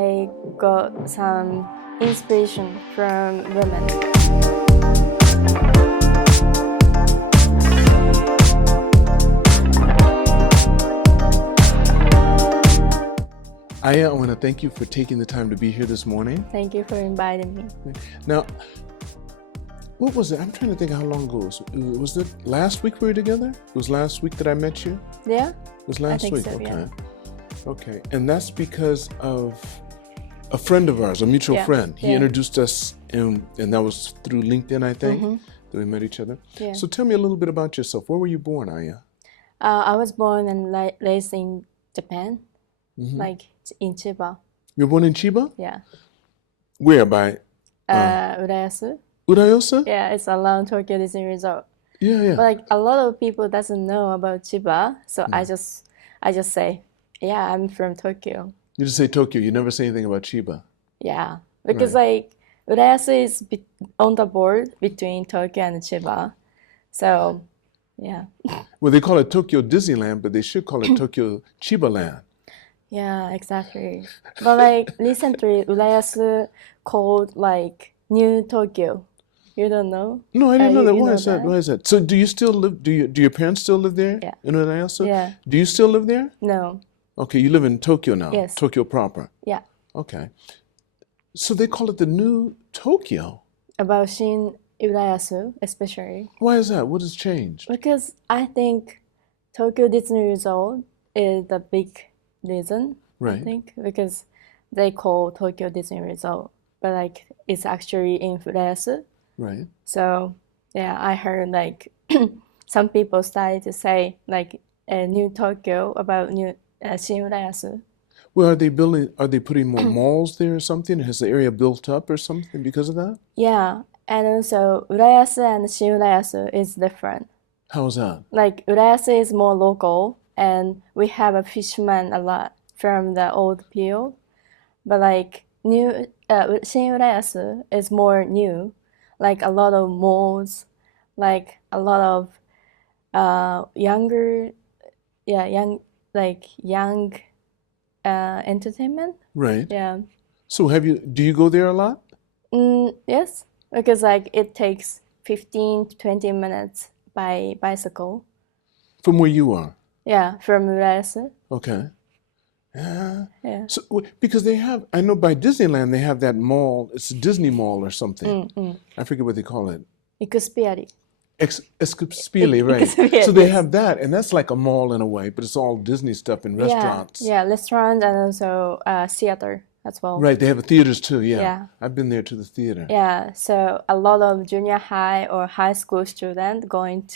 I got some inspiration from women. Aya, I want to thank you for taking the time to be here this morning. Thank you for inviting me. Now, what was it? I'm trying to think how long ago it was. Was it last week we were together? It was last week that I met you? Yeah? It was last think week, so, okay. yeah. Okay, and that's because of a friend of ours, a mutual friend. He introduced us, and that was through LinkedIn, I think, that we met each other. Yeah. So tell me a little bit about yourself. Where were you born, Aya? I was born and raised in Japan, like in Chiba. You were born in Chiba? Yeah. Where, by? Urayasu. Urayasu? Yeah, it's around Tokyo Disney Resort. Yeah. But like a lot of people doesn't know about Chiba, so I just say, yeah, I'm from Tokyo. You just say Tokyo. You never say anything about Chiba. Yeah, because like Urayasu is on the board between Tokyo and Chiba, so yeah. Well, they call it Tokyo Disneyland, but they should call it Tokyo Chiba-land. Yeah, exactly. But like recently, Urayasu called like New Tokyo. You don't know? No, I didn't know that. You Why know is that? Why is that? So do you still live, do your parents still live there? Yeah. In Urayasu? Yeah. Do you still live there? No. Okay, you live in Tokyo now. Yes. Tokyo proper. Yeah. Okay. So they call it the new Tokyo. About Shin Urayasu, especially. Why is that? What has changed? Because I think Tokyo Disney Resort is the big reason. Right. I think because they call Tokyo Disney Resort, but like it's actually in Urayasu. Right. So yeah, I heard like some people started to say like a new Tokyo about new Shin Urayasu. Well, are they putting more malls there or something? Has the area built up or something because of that? Yeah, and also Urayasu and Shin Urayasu is different. How is that? Like Urayasu is more local, and we have a fisherman a lot from the old field. But like new Shin Urayasu is more new, like a lot of malls, like a lot of young entertainment. Right. Yeah. So do you go there a lot? Yes, because like it takes 15 to 20 minutes by bicycle. From where you are? Yeah, from Urayasu. Okay. Yeah. Yeah. So, because I know by Disneyland they have that mall. It's a Disney Mall or something. I forget what they call it. Ikuspiari. Escapili, right? Ikuspiari, So they yes. have that, and that's like a mall in a way, but it's all Disney stuff and restaurants. Yeah, restaurants and also theater as well. Right, they have theaters too. Yeah. Yeah. I've been there to the theater. Yeah, so a lot of junior high or high school students going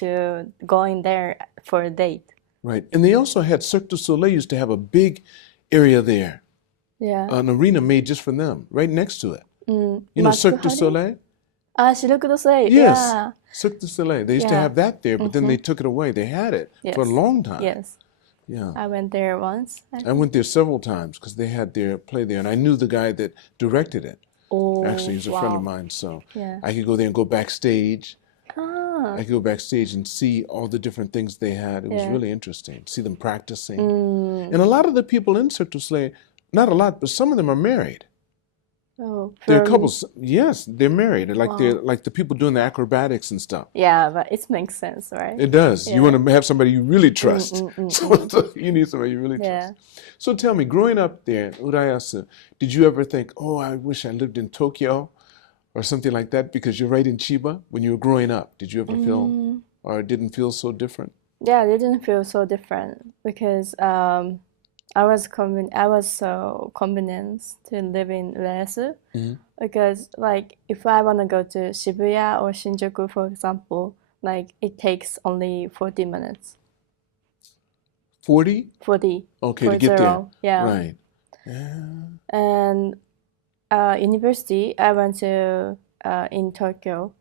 there for a date. Right, and they also had Cirque du Soleil used to have a big area there, Yeah. an arena made just for them, right next to it. You know Cirque du Matsuhari? Soleil? Cirque du Soleil. Yes. Yeah. Cirque du Soleil. They used to Yeah. have that there, but then they took it away. They had it for a Yes. long time. Yes. Yeah. I went there once. I went there several times because they had their play there, and I knew the guy that directed it. Oh, Actually, he's a friend of wow. mine, so Yeah. I could go there and go backstage. Ah. I could go backstage and see all the different things they had. It was Yeah. really interesting. See them practicing. And a lot of the people in Cirque du Soleil, not a lot, but some of them are married. Oh, There are from- couples. Yes, they're married. Like Wow. they're like the people doing the acrobatics and stuff. Yeah, but it makes sense, right? It does. You Yeah. want to have somebody you really trust. So you need somebody you really Yeah. trust. So tell me, growing up there, Urayasu, did you ever think, oh, I wish I lived in Tokyo or something like that? Because you're right in Chiba when you were growing up. Did you ever feel, or it didn't feel so different? Yeah, it didn't feel so different because I was so convenient to live in Urayasu because like if I want to go to Shibuya or Shinjuku, for example, like it takes only 40 minutes. 40? 40. Okay, to get there. Yeah. Right. Yeah. And university, I went to in Tokyo.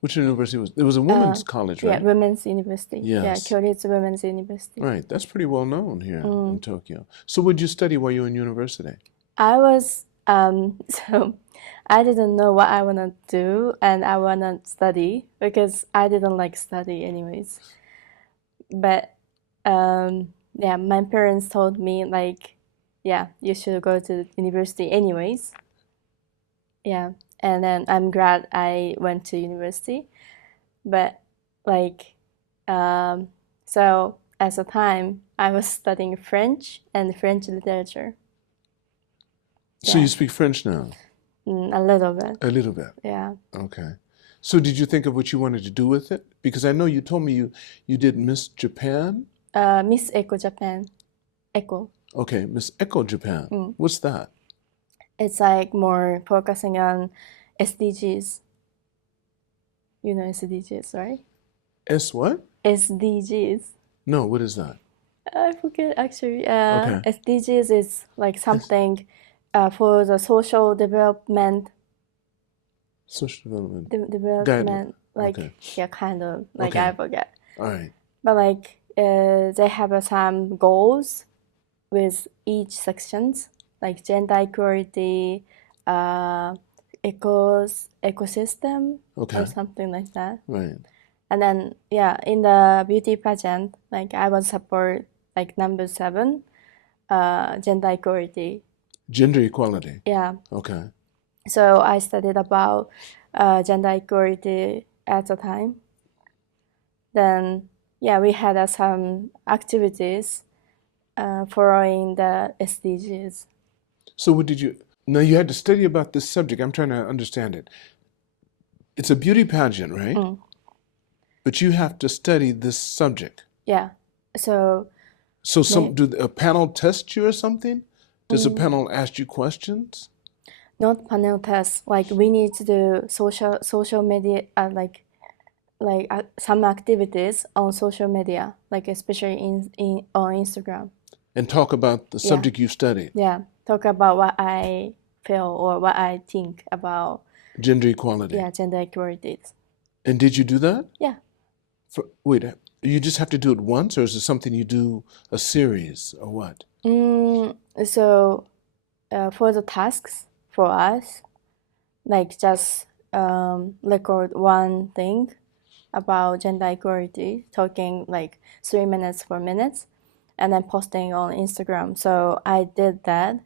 Which university was it? Was a women's college, Yeah, right? women's university. Yes. Yeah, Kyoritsu Women's University. Right. That's pretty well known here in Tokyo. So what did you study while you were in university? I was so I didn't know what I wanna do and I wanna study because I didn't like study anyways. But yeah, my parents told me like yeah, you should go to university anyways. Yeah, and then I'm glad I went to university. But like, so at the time I was studying French and French literature. So you Yeah, speak French now? a little bit. A little bit. Yeah. Okay. So did you think of what you wanted to do with it? Because I know you told me you did Miss Japan. Miss Eco Japan. Eco. Okay, Miss Echo Japan. Mm. What's that? It's like more focusing on SDGs. You know SDGs, right? S what? SDGs. No, what is that? I forget actually. Okay. SDGs is like something for the social development. Social development. Development, like Okay. yeah, kind of like Okay. I forget. All right. But like they have some goals with each sections, like gender equality, ecosystem, Okay. or something like that. Right. And then yeah, in the beauty pageant, like I would support like number 7, gender equality. Gender equality. Yeah. Okay. So I studied about gender equality at the time. Then yeah, we had some activities following the SDGs. So what did you? Now you had to study about this subject. I'm trying to understand it. It's a beauty pageant, right? Mm. But you have to study this subject. Yeah. So So do a panel test you or something? Does a Mm. panel ask you questions? not panel tests. Like we need to do social media, like some activities on social media, like especially on Instagram. And talk about the Yeah. subject you studied, Yeah, talk about what I feel or what I think about gender equality. gender equalities. And did you do that? Yeah. Wait, you just have to do it once, or is it something you do a series, or what? So for the tasks for us, like just record one thing about gender equality, talking like 3 minutes, 4 minutes, and then posting on Instagram. So I did that,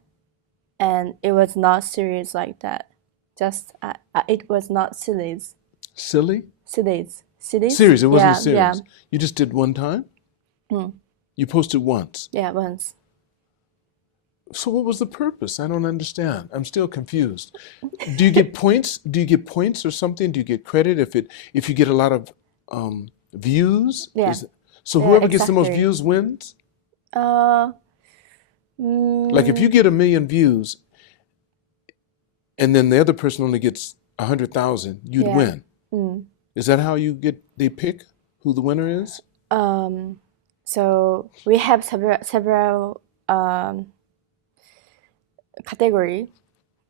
and it was not serious like that. Just it was not series. Silly? Series. Series, it wasn't a series. Yeah. You just did one time? Mm. You posted once. Yeah, once. So what was the purpose? I don't understand. I'm still confused. Do you get points? Do you get points or something? Do you get credit if you get a lot of views? Yeah. So Yeah, whoever gets the most exactly. views wins? Like if you Mm, get 1,000,000 views and then the other person only gets 100,000, you'd Yeah. win. mm. Is that how they pick who the winner is? So we have several category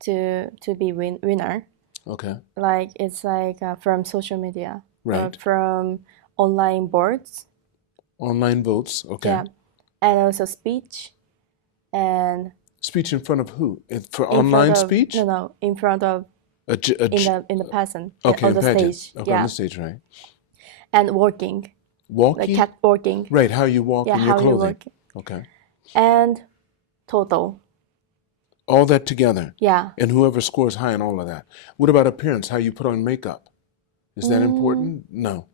to be winner. Okay, Like it's like from social media or right. from online boards. Online votes. Okay. Yeah, and also speech and Speech in front of who? For in online front of, speech? No, in front of in the person Okay, on in the pageant. stage. Okay, Yeah, on the stage, right? and walking, like Walking? catwalking. Right, how you walk Yeah, in your how you clothing. walk, Okay. and total. All that together. Yeah. And whoever scores high in all of that. What about appearance? How you put on makeup? Is that Mm, important? No.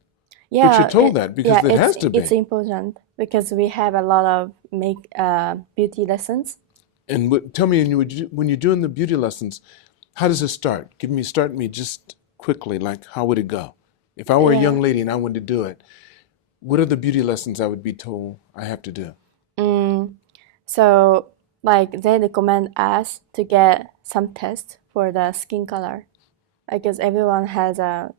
Yeah, But you're told that because it has to be. it's important because we have a lot of beauty lessons. And tell me, when you're doing the beauty lessons, how does it start? Start me just quickly, like how would it go? If I were a young Yeah. lady and I wanted to do it, what are the beauty lessons I would be told I have to do? So like they recommend us to get some test for the skin color, because everyone has a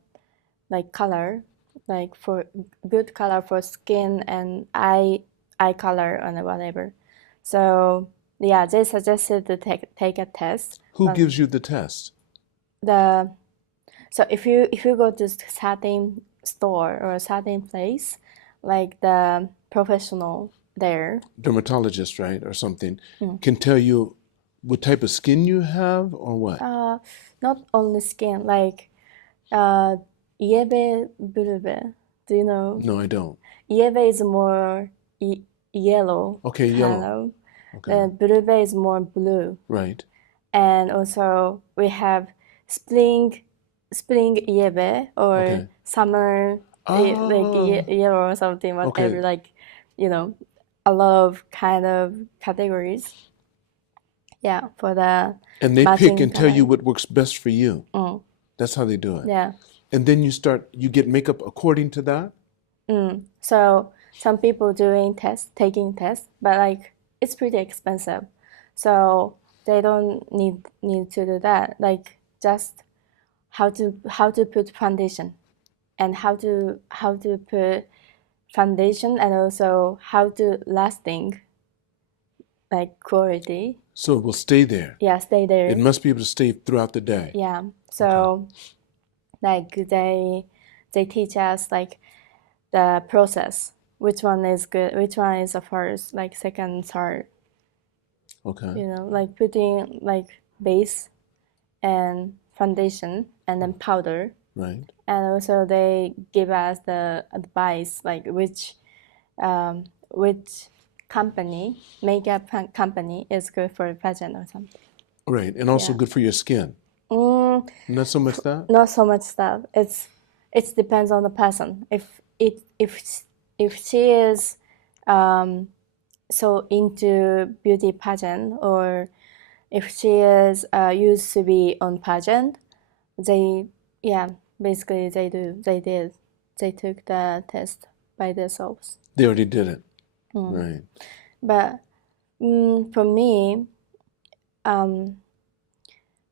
like color, like for good color for skin and eye color and whatever. So yeah, they suggested to take a test. Who gives you the test? So if you go to certain store or a certain place, like the professional there, Dermatologist, right, or something, can tell you what type of skin you have or what? not only skin, like Iebe Bulube. Do you know? No, I don't. Iebe is more yellow Okay, yellow. color, Okay. The Burube is more blue. Right. And also we have spring iebe or Okay. summer Oh. yellow or something, whatever, Okay. like, you know, a lot of kind of categories. Yeah, for the And they pick matching and tell you color. what works best for you. That's how they do it. Yeah. And then you get makeup according to that? So some people taking tests, but like it's pretty expensive. So they don't need to do that. Like just how to put foundation and how to put foundation and also how to lasting like quality. So it will stay there. Yeah, stay there. It must be able to stay throughout the day. Yeah. So like they teach us like the process, which one is good, which one is the first, like second, third. Okay. You know, like putting like base and foundation and then powder. Right. And also they give us the advice like which makeup company is good for a pageant or something. Right. And also good for your skin. Not so much that? Not so much stuff. It depends on the person. If she is so into beauty pageant, or if she is used to be on pageant, they took the test by themselves. They already did it. Right. But for me,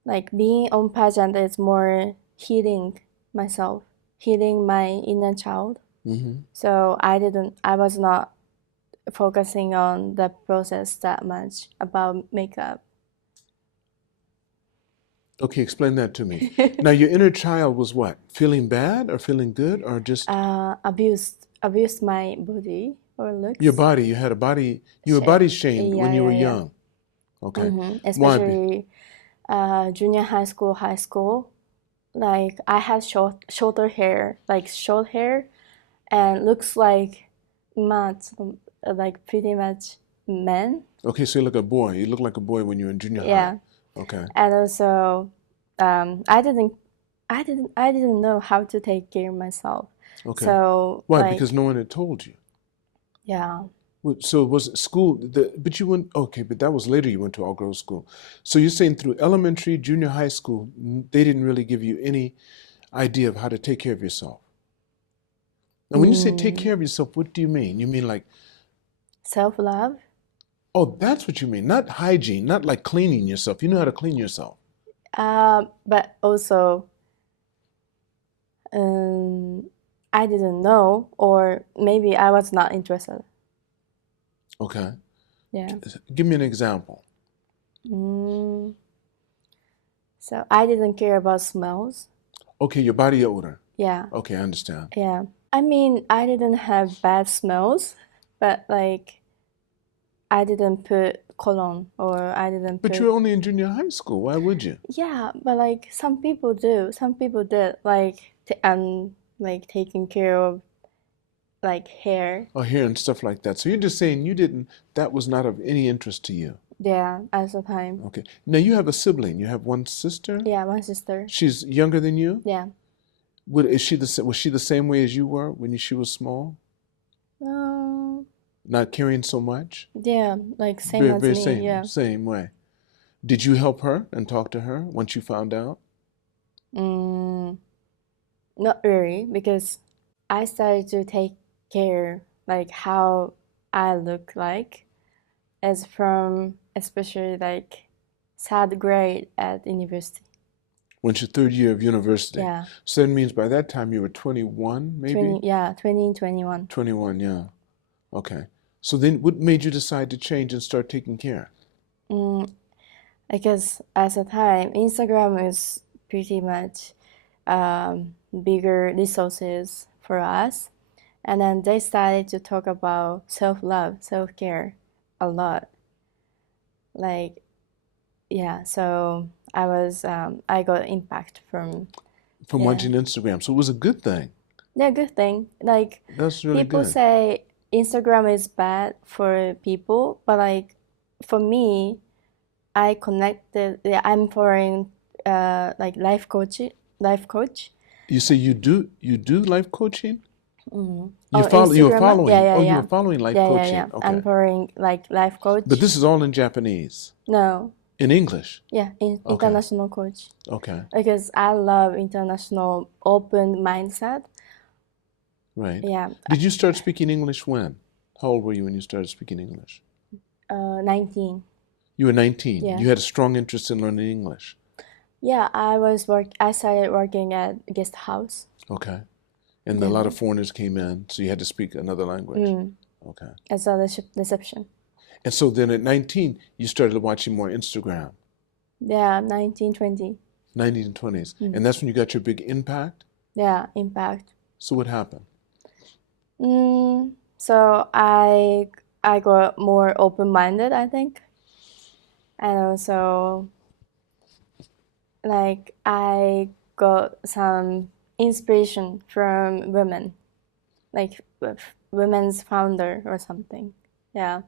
like being on pageant is more healing myself, healing my inner child. So I was not focusing on the process that much about makeup. Okay, explain that to me. Now, your inner child was what? Feeling bad or feeling good or just abused my body or looks. your body? You had a body. You were body shamed when you were young. Okay. Especially junior high school. Like I had shorter hair, like short hair, and looks like pretty much men. Okay, so you look like a boy. You look like a boy when you were in junior high. Yeah. Okay. And also, I didn't know how to take care of myself. Okay. So why? like, Because no one had told you. Yeah. So was it school? But you went. Okay, but that was later. You went to all girls school. So you're saying through elementary, junior high school, they didn't really give you any idea of how to take care of yourself. And when you say take care of yourself, what do you mean? You mean like self-love? Oh, that's what you mean. Not hygiene, not like cleaning yourself. You know how to clean yourself. But also, I didn't know, or maybe I was not interested. Okay. Yeah. Give me an example. So I didn't care about smells. Okay, your body odor. Yeah. Okay, I understand. Yeah. I mean, I didn't have bad smells, but like I didn't put cologne, or I didn't But put... you're only in junior high school. Why would you? Yeah, but like some people do. Some people did, like like taking care of like hair. Oh, hair and stuff like that. So you're just saying that was not of any interest to you. Yeah, at the time. Okay. Now you have a sibling. You have one sister? Yeah, one sister. She's younger than you? Yeah. Was she the same way as you were when she was small? Not caring so much? Yeah, like same as me. Same, yeah. Same way. Did you help her and talk to her once you found out? Not really, because I started to take care like how I look like as from especially like third grade at university. When's your third year of university? Yeah. So that means by that time you were 21, maybe? 20, 21. 21, yeah. Okay. So then what made you decide to change and start taking care? Because at the time, Instagram is pretty much bigger resources for us. And then they started to talk about self-love, self-care a lot. Like, yeah, so I got impact from watching Instagram. So it was a good thing. Yeah, good thing. Like, that's really people good. say Instagram is bad for people, but like for me, I connected. Yeah, I'm following like life coach. You say you do life coaching? Mm. You On follow you were Instagram. Yeah, following. yeah, Oh, you yeah, were following life yeah, yeah, yeah. coaching. I'm Okay. following like life But coach. this is all in Japanese. No, In English. yeah, Okay. international coach. Okay. Because I love international open mindset. Right. Yeah, Did you start speaking English when? How old were you when you started speaking English? 19. You were 19. Yeah. You had a strong interest in learning English. Yeah, I started working at guest house. Okay. And a lot of foreigners came in, so you had to speak another language. Okay. As a reception. And so then at 19, you started watching more Instagram. Yeah, 1920. 90s and 20s. And that's when you got your big impact? Yeah, impact. So what happened? So I got more open-minded, I think. And also like I got some inspiration from women, like women's founder or something. Yeah.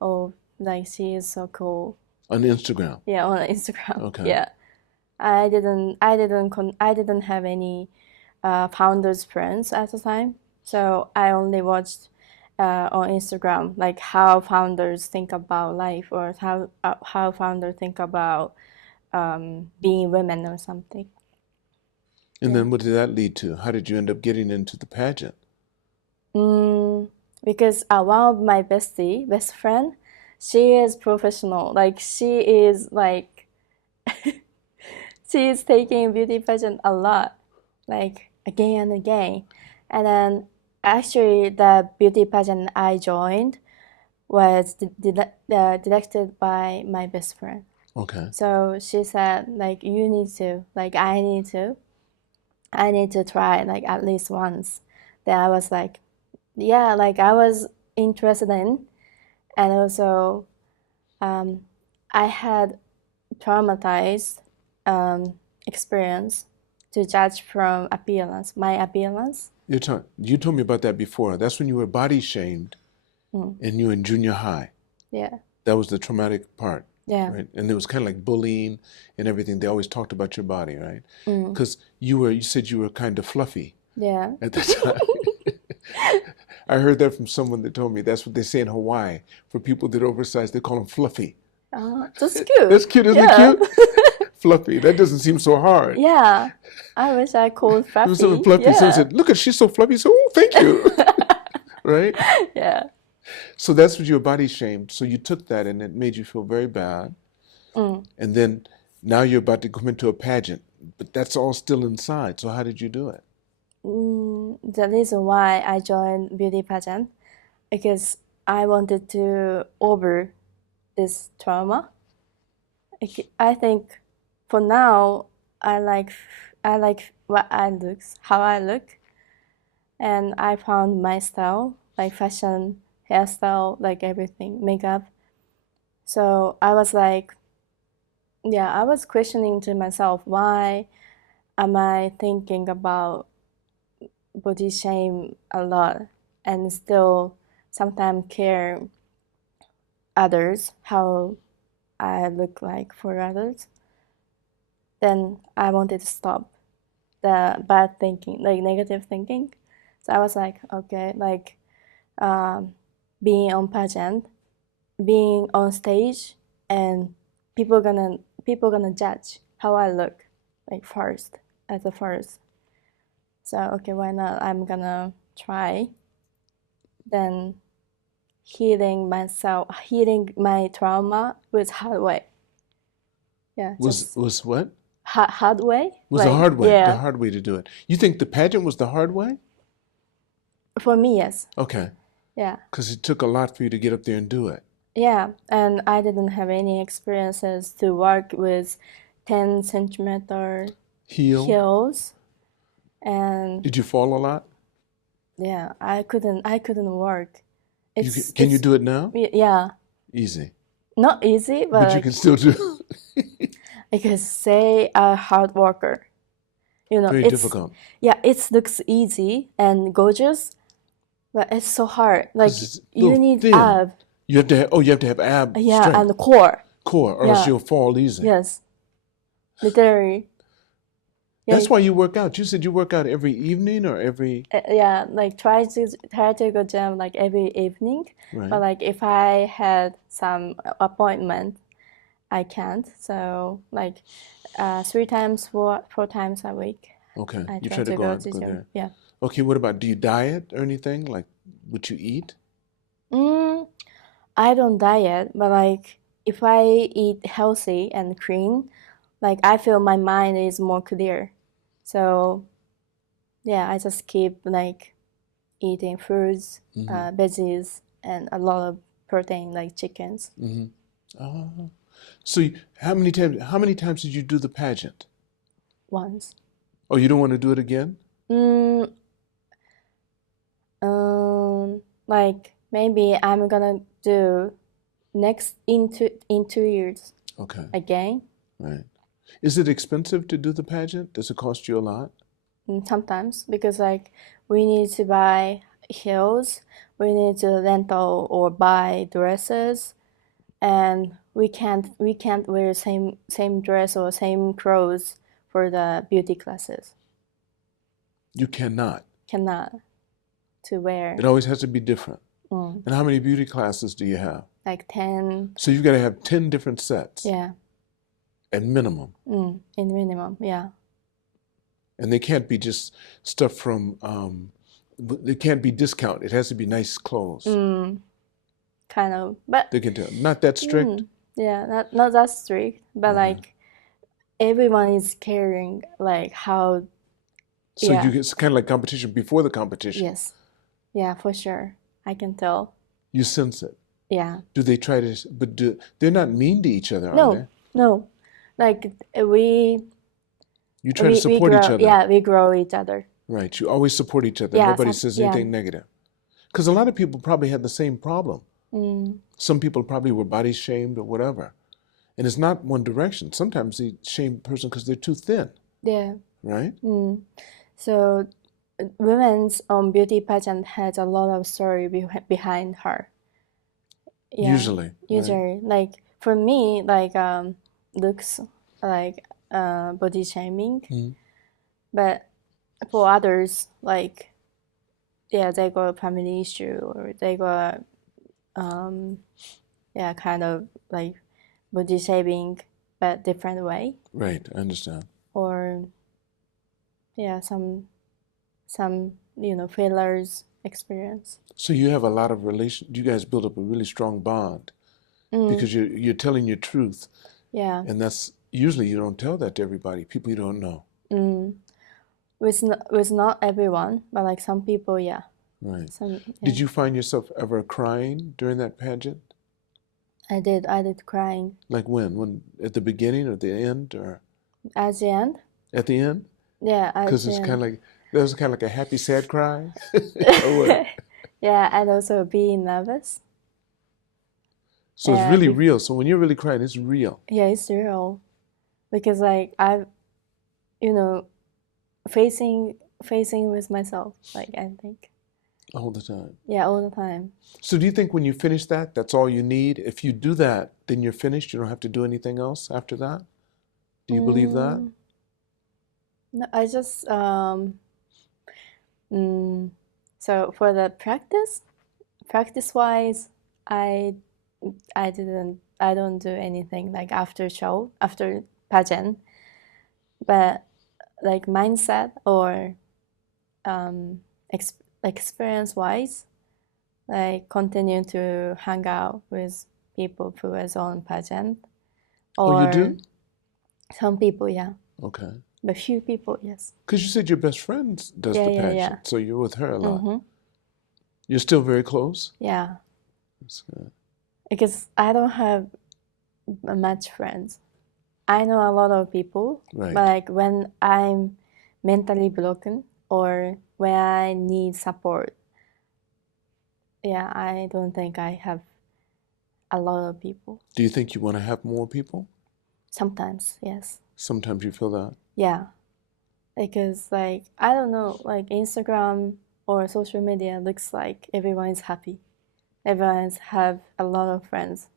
Oh, like she is so cool. On Instagram? Yeah, on Instagram. Okay. Yeah. I didn't have any founders friends at the time, so I only watched on Instagram like how founders think about life, or how founders think about being women or something. And then what did that lead to? How did you end up getting into the pageant? Because one of my best friend, she is professional. Like she is like she is taking beauty pageant a lot, like again and again. And then actually the beauty pageant I joined was directed by my best friend. Okay. So she said like you need to, like I need to try like at least once. Then I was like, yeah, like I was interested in. And also I had traumatized experience to judge from appearance, my appearance. You told me about that before. That's when you were body shamed and you were in junior high. Yeah. That was the traumatic part. Yeah. Right? And it was kind of like bullying and everything. They always talked about your body, right? Because you said you were kind of fluffy. Yeah. At the time. I heard that from someone that told me that's what they say in Hawaii. For people that are oversized, they call them fluffy. That's cute. That's cute, isn't it cute? Fluffy. That doesn't seem so hard. Yeah. I wish I called fluffy. There was someone fluffy. Yeah. Someone said, look, she's so fluffy. So, oh, thank you. Right? Yeah. So that's what you were body shamed. So you took that and it made you feel very bad. And then now you're about to come into a pageant, but that's all still inside. So how did you do it? The reason why I joined beauty pageant, because I wanted to over this trauma. I think for now I like what how I look, and I found my style, like fashion, hairstyle, like everything, makeup. So I was like, yeah, I was questioning to myself, why am I thinking about body shame a lot and still sometimes care others, how I look like for others. Then I wanted to stop the bad thinking, like negative thinking. So I was like, okay, like being on pageant, being on stage, and people gonna judge how I look, like at the first. So okay, why not? I'm gonna try. Then healing my trauma was hard way. Yeah. Was what? Hard way? Was the hard way. The hard way to do it. You think the pageant was the hard way? For me, yes. Okay. Yeah. Because it took a lot for you to get up there and do it. Yeah, and I didn't have any experiences to work with 10 centimeter heels. And did you fall a lot? Yeah, I couldn't work. Can you do it now? Yeah. Easy. Not easy, but you can still do it. Because say a hard worker. Very difficult. Yeah, it looks easy and gorgeous, but it's so hard. Like you need abs. You have to have, oh, you have to have ab Yeah, strength, and core. core, or else Yeah. you'll fall easy. Yes. Literally. Yeah, That's why you work out. You said you work out every evening or every, yeah, like try to go gym like every evening. right? But like if I had some appointment, I can't. So like 3 times, four times a week, Okay. I You try try to to go go out, to go gym. there. Yeah. Okay, what about, do you diet or anything? Like, what you eat? I don't diet, but like if I eat healthy and clean, like I feel my mind is more clear. So yeah, I just keep like eating fruits, veggies, and a lot of protein like chickens Oh. So how many times did you do the pageant? once. Oh, you don't want to do it again? Mm, like maybe I'm gonna do next in 2 years Okay, again. right. Is it expensive to do the pageant? Does it cost you a lot? Sometimes because like we need to buy heels, we need to rental or buy dresses, and we can't wear same dress or same clothes for the beauty classes. You cannot. Cannot to wear It always has to be different. mm, And how many beauty classes do you have? like 10. So you've got to have 10 different sets Yeah. at minimum. In minimum. Yeah. And they can't be just stuff from, they can't be discount. It has to be nice clothes. Kind of, but They can tell. Not that strict. yeah, not that strict, but like everyone is caring like how. So Yeah. it's kind of like competition before the competition. Yes. Yeah, for sure. I can tell. You sense it. Yeah. Do they try to, they're not mean to each other, are they? No. Like You try to support each other. Yeah, we grow each other. Right. You always support each other. Yeah, Nobody says anything negative. Because a lot of people probably had the same problem. Some people probably were body shamed or whatever. And it's not one direction. Sometimes they shame a person because they're too thin. Yeah. Right? So women's beauty pageant has a lot of story behind her. Yeah. Usually. Right? Like for me, like looks like body shaming, but for others, like yeah, they got a family issue or they got yeah, kind of like body shaming but different way. Right, I understand. Or yeah, some failures experience. So you have a lot of you guys build up a really strong bond because you're telling your truth. Yeah. And that's usually you don't tell that to everybody, people you don't know. With not everyone, but like some people, yeah. Right. Yeah. Did you find yourself ever crying during that pageant? I did crying. Like when? When at the beginning or the end or? At the end? At the end? Yeah, because it's kind of like that was kind of like a happy sad cry. Or what? Yeah, and also being nervous. So it's really real. So when you're really crying, it's real. Yeah, it's real, because like I've, facing with myself, like I think. All the time. Yeah, all the time. So do you think when you finish that, that's all you need? If you do that, then you're finished. You don't have to do anything else after that. Do you believe that? No, I just so for the practice wise, I don't do anything like after pageant, but like mindset or experience wise, like continue to hang out with people who is on pageant. Or oh, you do? Some people, yeah. Okay. But few people, yes. Because you said your best friend does the pageant, yeah. so you're with her a lot. You're still very close? Yeah. That's good. Because I don't have much friends. I know a lot of people, right. But like when I'm mentally broken or when I need support, yeah, I don't think I have a lot of people. Do you think you want to have more people? Sometimes, yes. Sometimes you feel that? Yeah. Because like, I don't know, like Instagram or social media looks like everyone is happy. Everyone have a lot of friends.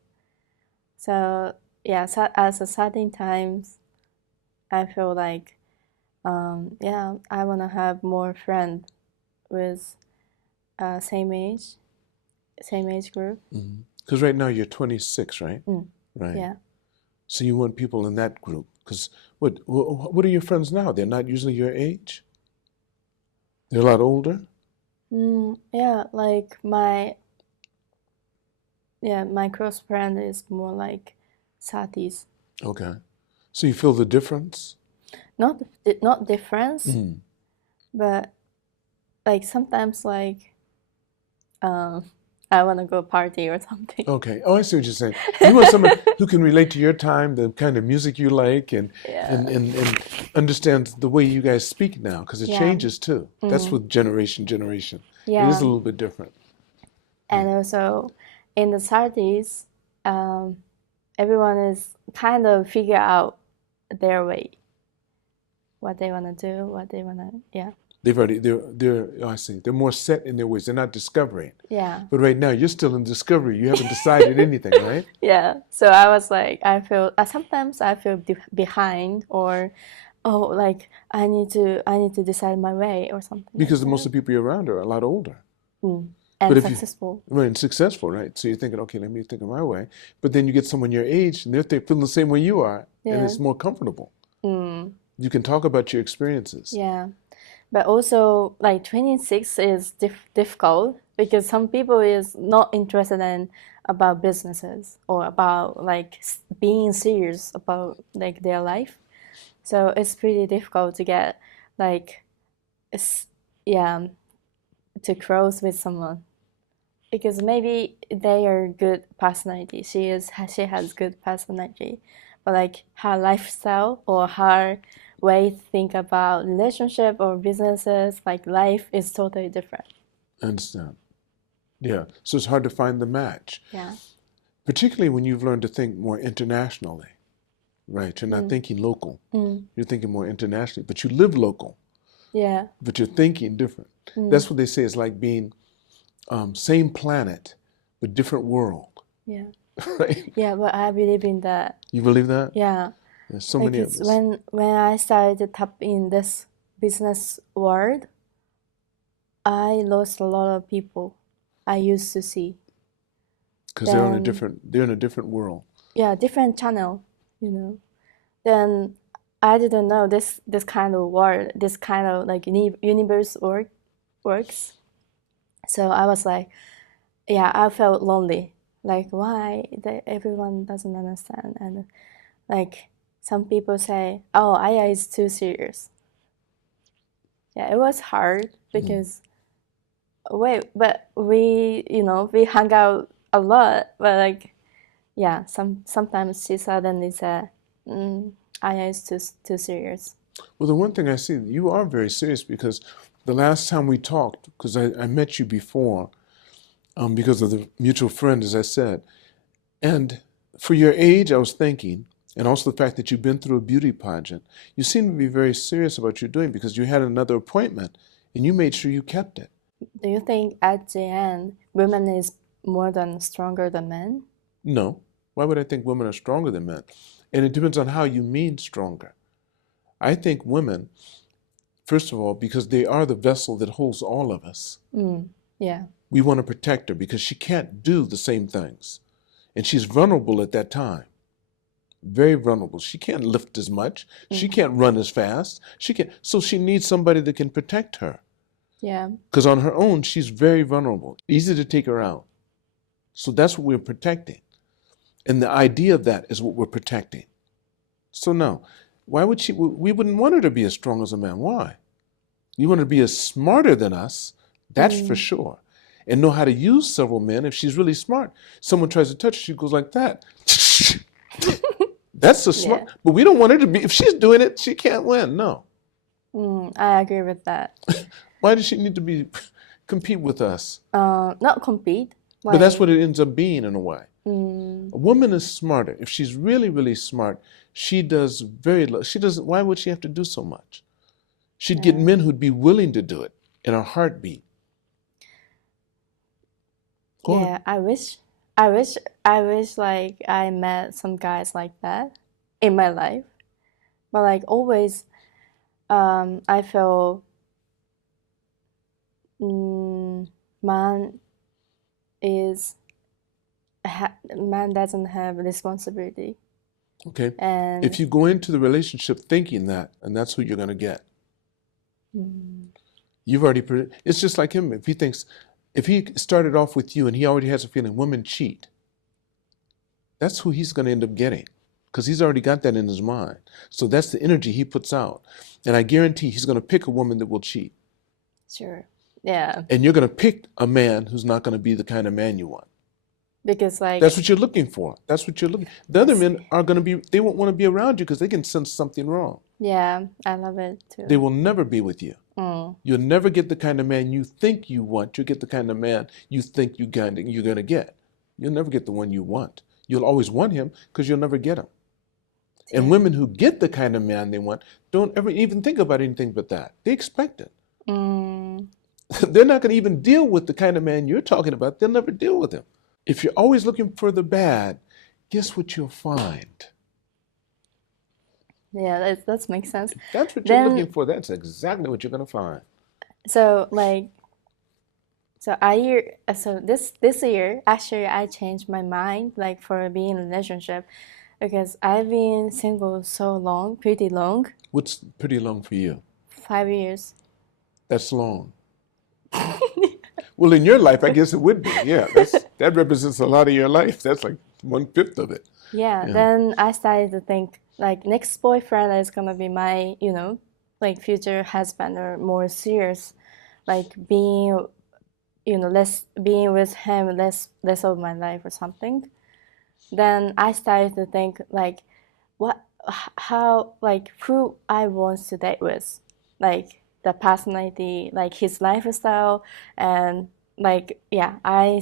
So yeah, so at a certain times, I feel like, yeah, I wanna have more friends with same age group. Because right now you're 26, right? Right. Yeah. So you want people in that group. Because what are your friends now? They're not usually your age? They're a lot older? Yeah, like my close friend is more like 30s. Okay. So you feel the difference? Not difference, but like sometimes like I want to go party or something. Okay. Oh, I see what you're saying. You want someone who can relate to your time, the kind of music you like, and understands the way you guys speak now, because it changes too. That's with generation. Yeah. It is a little bit different. And also in the 30s, everyone is kind of figure out their way, what they want to do, what they want to, I see. They're more set in their ways. They're not discovering. Yeah. But right now, you're still in discovery. You haven't decided anything, right? Yeah. So I was like, sometimes I feel behind, or, like I need to decide my way or something. Because most of the people you're around are a lot older. And successful. And successful, right? So you're thinking, okay, let me think of my way. But then you get someone your age, and they're feeling the same way you are, and it's more comfortable. You can talk about your experiences. Yeah. But also, like 26 is difficult because some people is not interested in about businesses or about like being serious about like their life. So it's pretty difficult to get like, to close with someone because maybe they are good personality. She has good personality, but like her lifestyle or her way to think about relationship or businesses, like life, is totally different. I understand. Yeah. So it's hard to find the match. Yeah. Particularly when you've learned to think more internationally, right? You're not thinking local. You're thinking more internationally, but you live local. Yeah. But you're thinking different. That's what they say. It's like being same planet, but different world. Yeah. Right? Yeah, but I believe in that. You believe that? Yeah. There's so many of us. When I started to tap in this business world, I lost a lot of people I used to see. Because they're in a different world. Yeah, different channel, Then I didn't know this kind of world, this kind of like universe works. So I was like, yeah, I felt lonely. Like, why everyone doesn't understand? And like some people say, oh, Aya is too serious. Yeah, it was hard because but we hung out a lot, but like, yeah, sometimes she suddenly said, Aya is too serious. Well, the one thing I see, you are very serious because the last time we talked, because I met you before, because of the mutual friend, as I said, and for your age, I was thinking, and also the fact that you've been through a beauty pageant, you seem to be very serious about what you're doing because you had another appointment and you made sure you kept it. Do you think at the end, women is stronger than men? No. Why would I think women are stronger than men? And it depends on how you mean stronger. I think women, first of all, because they are the vessel that holds all of us. Yeah. We want to protect her because she can't do the same things. And she's vulnerable at that time. Very vulnerable. She can't lift as much. She can't run as fast. So she needs somebody that can protect her. Yeah. Because on her own, she's very vulnerable. Easy to take her out. So that's what we're protecting. And the idea of that is what we're protecting. So no, why would we wouldn't want her to be as strong as a man. Why? You want her to be as smarter than us, that's for sure. And know how to use several men if she's really smart. Someone tries to touch her, she goes like that. That's the smart. Yeah. But we don't want her to be, if she's doing it, she can't win. No. I agree with that. Why does she need to compete with us? Not compete. But that's what it ends up being in a way. A woman is smarter. If she's really, really smart, she does very little. Why would she have to do so much? She'd get men who'd be willing to do it in a heartbeat. Go on. Yeah, I wish like I met some guys like that in my life. But like always, I feel man is man doesn't have responsibility, Okay. and If you go into the relationship thinking that, and that's who you're going to get, you've already, it's just like him. If he started off with you and he already has a feeling women cheat, that's who he's going to end up getting because he's already got that in his mind. So that's the energy he puts out. And I guarantee he's going to pick a woman that will cheat. sure, yeah, And you're going to pick a man who's not going to be the kind of man you want. because like That's what you're looking for. That's what you're looking. The other men are going to be, they won't want to be around you because they can sense something wrong. yeah, I love it too. They will never be with you. You'll never get the kind of man you think you want. You'll get the kind of man you think you're going to get. You'll never get the one you want. You'll always want him because you'll never get him. And women who get the kind of man they want don't ever even think about anything but that. They expect it. They're not going to even deal with the kind of man you're talking about. They'll never deal with him. If you're always looking for the bad, guess what you'll find? Yeah, that makes sense. If that's what you're looking for, that's exactly what you're going to find. So like, so this year actually I changed my mind like for being in a relationship because I've been single so long, pretty long, What's pretty long for you? 5 years. That's long. Well, in your life, I guess it would be. Yeah, that represents a lot of your life. That's like 1/5 of it. Yeah, then I started to think like next boyfriend is gonna be my, like future husband or more serious, like being, less being with him less of my life or something. Then I started to think like how like who I want to date with, like the personality, like his lifestyle, and like yeah, I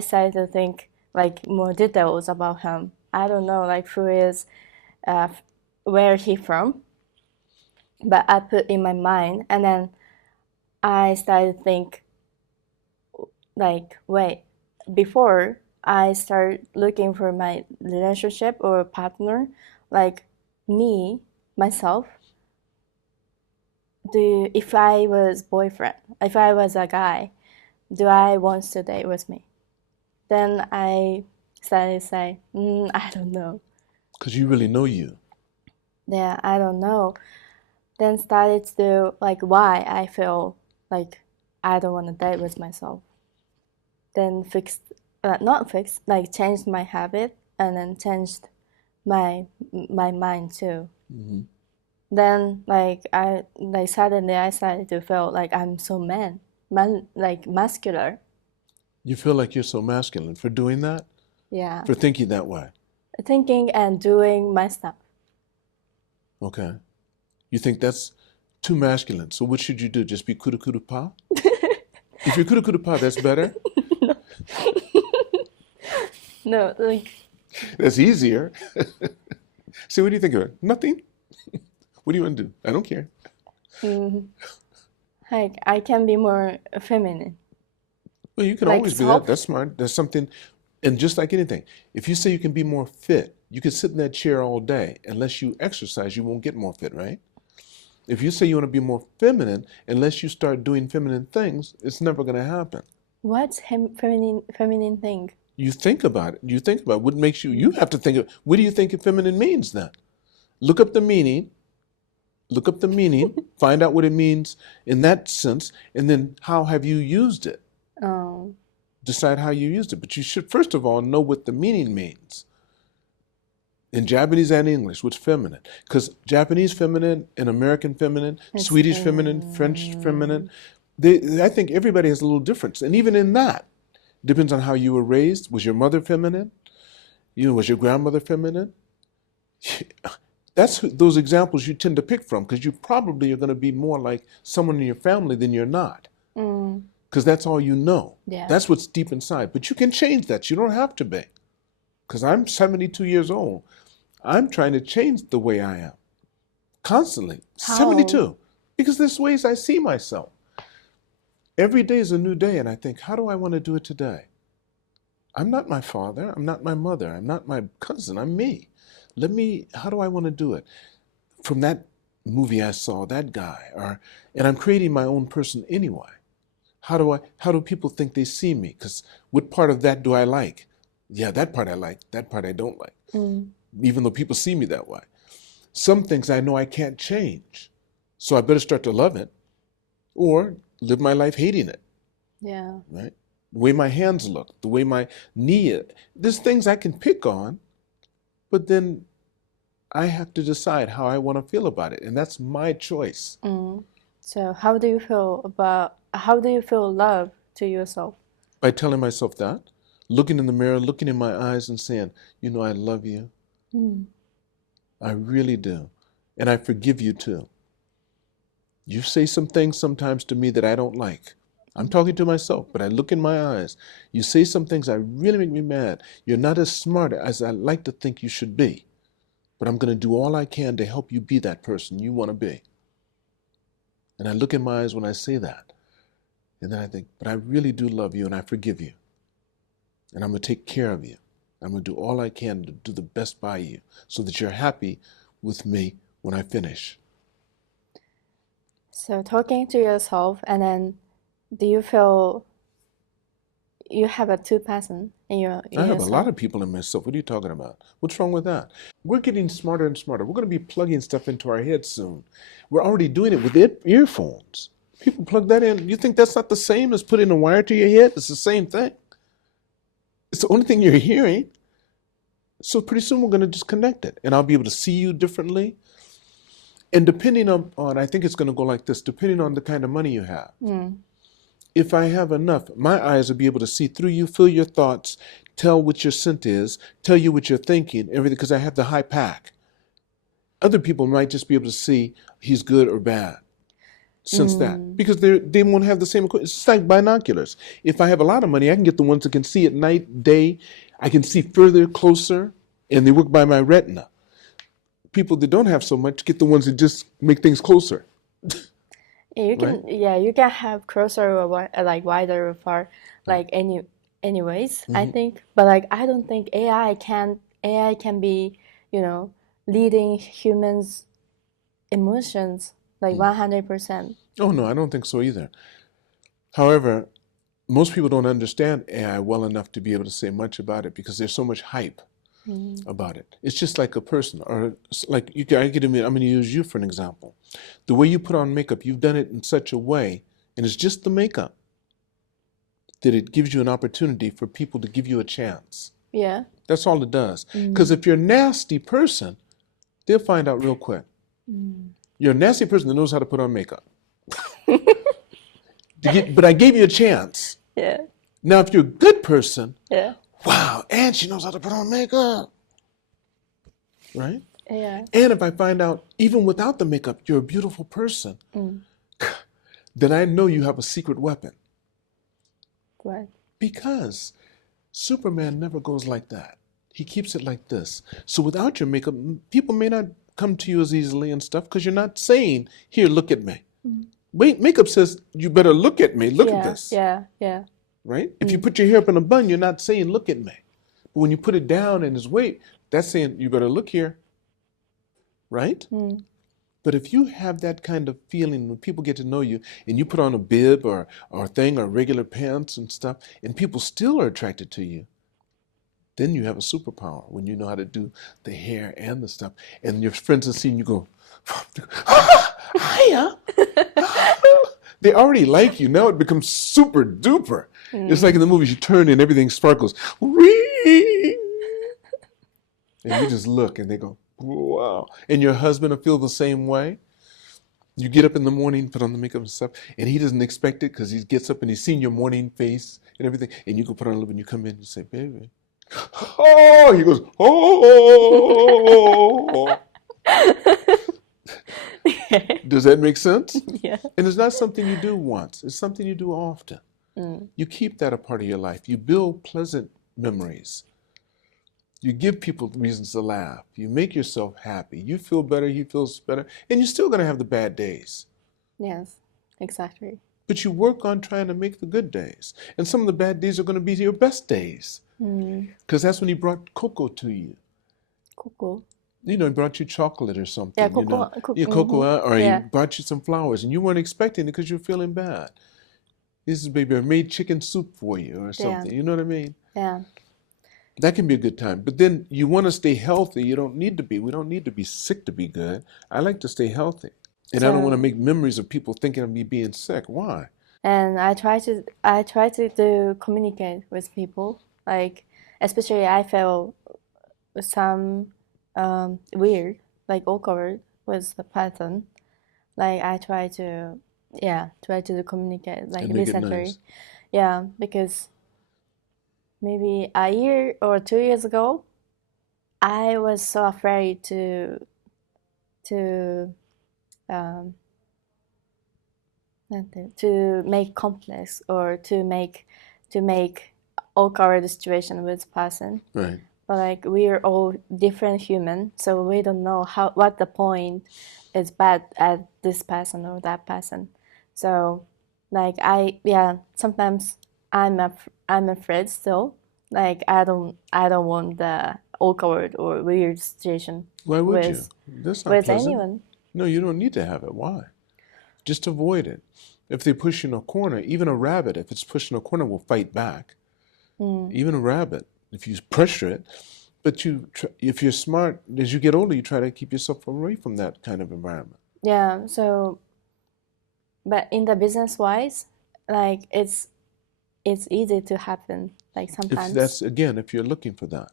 started to think like more details about him. I don't know like who is, where he from, but I put in my mind, and then I started to think like wait, before I start looking for my relationship or partner, like me myself, if I was boyfriend, if I was a guy, do I want to date with me? Then I started to say, I don't know. Because you really know you. Yeah, I don't know. Then started to like why I feel like I don't want to date with myself. Then not fixed, like changed my habit and then changed my mind too. Then like suddenly I started to feel like I'm so man like muscular. You feel like you're so masculine for doing that? Yeah, For thinking that way? thinking and doing my stuff. Okay. You think that's too masculine. So what should you do? Just be kudu pa? If you're kudu pa, that's better? No, like That's easier. So what do you think of it? Nothing? What do you want to do? I don't care. like I can be more feminine. Well, you can Like always be that. soft? That's smart. That's something. And just like anything, if you say you can be more fit, you can sit in that chair all day. Unless you exercise, you won't get more fit, right? If you say you want to be more feminine, unless you start doing feminine things, it's never going to happen. What's feminine thing? You think about it. You think about what makes you. You have to think of what do you think feminine means then? Look up the meaning. Look up the meaning. Find out what it means in that sense, and then how have you used it? Oh, Decide how you used it. But you should first of all know what the meaning means. In Japanese and English, what's feminine? Because Japanese feminine and American feminine, Swedish feminine, French feminine, I think everybody has a little difference. And even in that, depends on how you were raised. Was your mother feminine? Was your grandmother feminine? That's those examples you tend to pick from because you probably are going to be more like someone in your family than you're not. Because that's all you know. yeah. That's what's deep inside. But you can change that. You don't have to be. Because I'm 72 years old. I'm trying to change the way I am. Constantly. How? 72. Because there's ways I see myself. Every day is a new day, and I think, how do I want to do it today? I'm not my father. I'm not my mother. I'm not my cousin. I'm me. How do I want to do it? From that movie I saw, that guy, and I'm creating my own person anyway. How do people think they see me? Because what part of that do I like? Yeah, that part I like. That part I don't like. Even though people see me that way. Some things I know I can't change. So I better start to love it or live my life hating it. Yeah. Right? The way my hands look, the way my knee, there's things I can pick on, but then I have to decide how I want to feel about it. And that's my choice. So how do you feel love to yourself? By telling myself that, looking in the mirror, looking in my eyes and saying, I love you. I really do. And I forgive you too. You say some things sometimes to me that I don't like. I'm talking to myself, but I look in my eyes. You say some things that really make me mad. You're not as smart as I like to think you should be. But I'm going to do all I can to help you be that person you want to be. And I look in my eyes when I say that. And then I think, but I really do love you and I forgive you. And I'm going to take care of you. I'm going to do all I can to do the best by you so that you're happy with me when I finish. So talking to yourself, and then do you feel you have a two person in I have yourself? a lot of people in myself. What are you talking about? What's wrong with that? We're getting smarter and smarter. We're going to be plugging stuff into our heads soon. We're already doing it with earphones. People plug that in. You think that's not the same as putting a wire to your head? It's the same thing. It's the only thing you're hearing. So pretty soon we're going to disconnect it. And I'll be able to see you differently. And depending on I think it's going to go like this, depending on the kind of money you have. If I have enough, my eyes will be able to see through you, feel your thoughts, tell what your scent is, tell you what you're thinking, everything, because I have the high pack. Other people might just be able to see he's good or bad. Sense that. Because they won't have the same equipment. It's like binoculars. If I have a lot of money, I can get the ones that can see at night, day. I can see further, closer, and they work by my retina. People that don't have so much get the ones that just make things closer. You can, right? You can have closer or like wider or far, like anyways, I think. But like, I don't think AI can be, leading humans' emotions like 100%. Oh, no, I don't think so either. However, most people don't understand AI well enough to be able to say much about it because there's so much hype about it. It's just like a person, or like I'm going to use you for an example. The way you put on makeup, you've done it in such a way, and it's just the makeup, that it gives you an opportunity for people to give you a chance. Yeah. That's all it does. Because if you're a nasty person, they'll find out real quick. You're a nasty person that knows how to put on makeup. But I gave you a chance. Yeah. Now, if you're a good person, Yeah. wow, and she knows how to put on makeup. Right? Yeah. And if I find out, even without the makeup, you're a beautiful person, then I know you have a secret weapon. What? Because Superman never goes like that. He keeps it like this. So without your makeup, people may not come to you as easily and stuff because you're not saying, here, look at me. Wait, makeup says, you better look at me. Look at this. Yeah, yeah. Right? If you put your hair up in a bun, you're not saying, look at me. But when you put it down in his weight, that's saying, you better look here. Right? But if you have that kind of feeling when people get to know you and you put on a bib or thing or regular pants and stuff, and people still are attracted to you, then you have a superpower when you know how to do the hair and the stuff. And your friends are seeing you go, hiya. They already like you. Now it becomes super duper. It's like in the movies, you turn and everything sparkles. Whee! And you just look and they go, wow. And your husband will feel the same way. You get up in the morning, put on the makeup and stuff, and he doesn't expect it because he gets up and he's seen your morning face and everything. And you go put on a lip and you come in and you say, baby. Oh, he goes, oh. Does that make sense? Yeah. And it's not something you do once. It's something you do often. You keep that a part of your life. You build pleasant memories. You give people reasons to laugh. You make yourself happy. You feel better. He feels better. And you're still going to have the bad days. Yes, exactly. But you work on trying to make the good days. And some of the bad days are going to be your best days. Because that's when he brought cocoa to you. Cocoa. You know, he brought you chocolate or something. Yeah, you know, cocoa, or he brought you some flowers, and you weren't expecting it because you're feeling bad. This is baby, I made chicken soup for you or something. You know what I mean? Yeah. That can be a good time. But then you want to stay healthy. We don't need to be sick to be good. I like to stay healthy. And I don't want to make memories of people thinking of me being sick. Why? And I try to communicate with people. Like, especially I felt some weird, like awkward with the person. Like I try to communicate like recently. Nice. Yeah, because maybe a year or 2 years ago, I was so afraid to make complex or to make awkward situation with person. Right. But like we are all different human, so we don't know what the point is bad at this person or that person. So like sometimes I'm afraid still. Like I don't want the awkward or weird situation. Why would you? That's not with pleasant. anyone. No, you don't need to have it. Why? Just avoid it. If they push you in a corner, even a rabbit, if it's pushed in a corner, will fight back. Even a rabbit, if you pressure it. But if you're smart, as you get older, you try to keep yourself away from that kind of environment. Yeah. So, but in the business wise, like it's easy to happen. Like sometimes. If you're looking for that,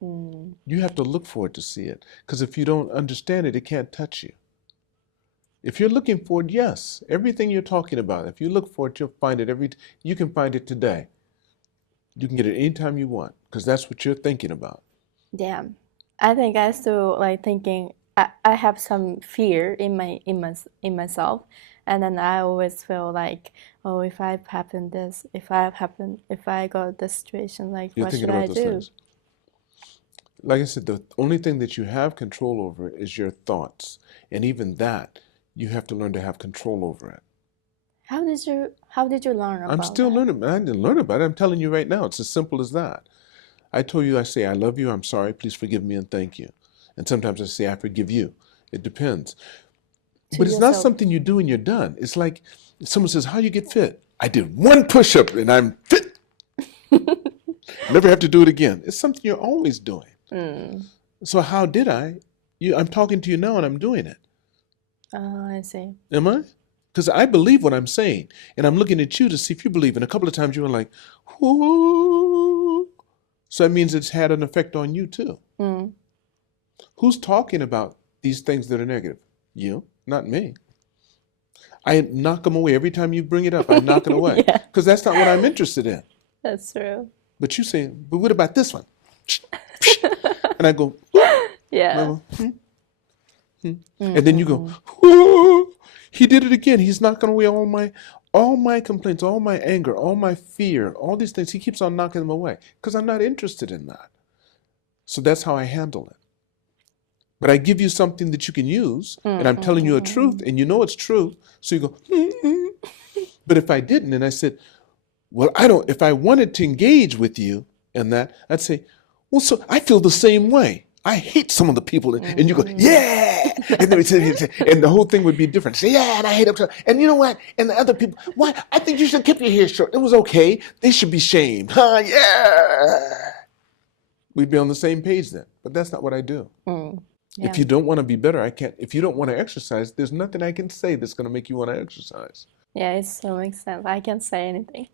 you have to look for it to see it. Because if you don't understand it, it can't touch you. If you're looking for it, yes, everything you're talking about, if you look for it, you'll find it you can find it today. You can get it anytime you want, because that's what you're thinking about. Yeah. I think I still like thinking I have some fear in myself, and then I always feel like, oh, if I happen this, if I got this situation, like You're what should I do? Things. Like I said, the only thing that you have control over is your thoughts, and even that, you have to learn to have control over it. How did you learn about it? I'm still learning, but I didn't learn about it. I'm telling you right now, it's as simple as that. I told you, I say, I love you, I'm sorry, please forgive me, and thank you. And sometimes I say, I forgive you. It depends. But it's not something you do and you're done. It's like if someone says, how do you get fit? I did one push-up and I'm fit. Never have to do it again. It's something you're always doing. So how did I? I'm talking to you now and I'm doing it. Oh, I see. Am I? Because I believe what I'm saying. And I'm looking at you to see if you believe. And a couple of times you were like, whoo. So that means it's had an effect on you too. Who's talking about these things that are negative? You, not me. I knock them away. Every time you bring it up, I knock it away. Because that's not what I'm interested in. That's true. But you say, but what about this one? And I go, yeah. And then you go, whoo. He did it again. He's knocking away all my complaints, all my anger, all my fear, all these things. He keeps on knocking them away because I'm not interested in that. So that's how I handle it. But I give you something that you can use, and I'm telling you a truth, and you know it's true. So you go, But if I didn't, and I said, well, if I wanted to engage with you in that, I'd say, well, so I feel the same way. I hate some of the people. And you go, yeah. And then and the whole thing would be different. Say, yeah, and I hate them. And you know what? And the other people, why? I think you should have kept your hair short. It was okay. They should be shamed. Huh? Yeah. We'd be on the same page then. But that's not what I do. Yeah. If you don't want to be better, if you don't want to exercise, there's nothing I can say that's going to make you want to exercise. Yeah, it still makes sense. I can't say anything.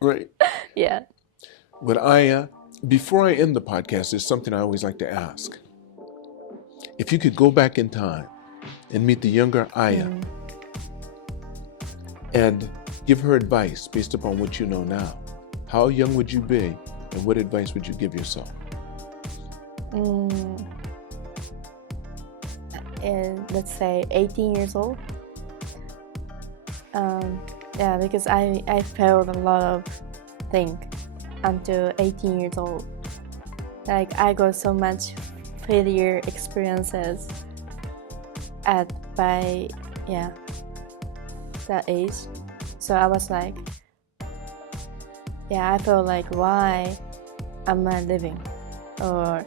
Right. Yeah. But before I end the podcast, there's something I always like to ask. If you could go back in time and meet the younger Aya and give her advice based upon what you know now, how young would you be and what advice would you give yourself? Let's say 18 years old. Yeah, because I failed a lot of things until 18 years old. Like I got so much failure experiences by that age. So I was like, yeah, I felt like, why am I living? Or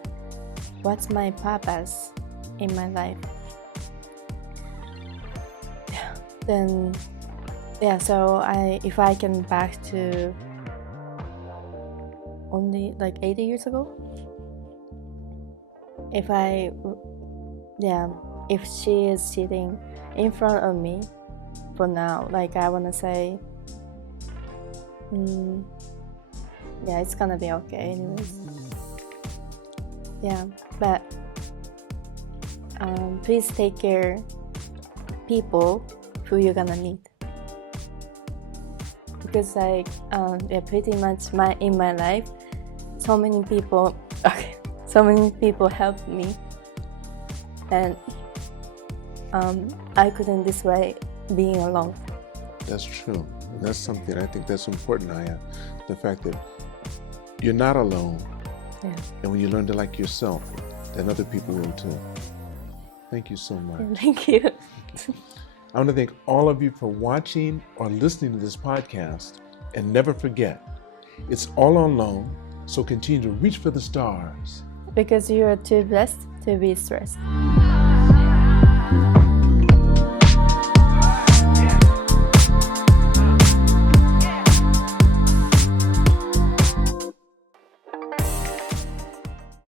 what's my purpose in my life? Then, yeah, so if I can back to only like 80 years ago, if she is sitting in front of me for now, like I want to say, yeah, it's gonna be okay anyways. Yeah, but please take care people who you're gonna meet, because like pretty much in my life, so many people helped me, and I couldn't this way being alone. That's true. That's something I think that's important, Aya. The fact that you're not alone. Yeah. And when you learn to like yourself, then other people will too. Thank you so much. Thank you. I want to thank all of you for watching or listening to this podcast. And never forget, it's all on loan, so continue to reach for the stars. Because you are too blessed to be stressed.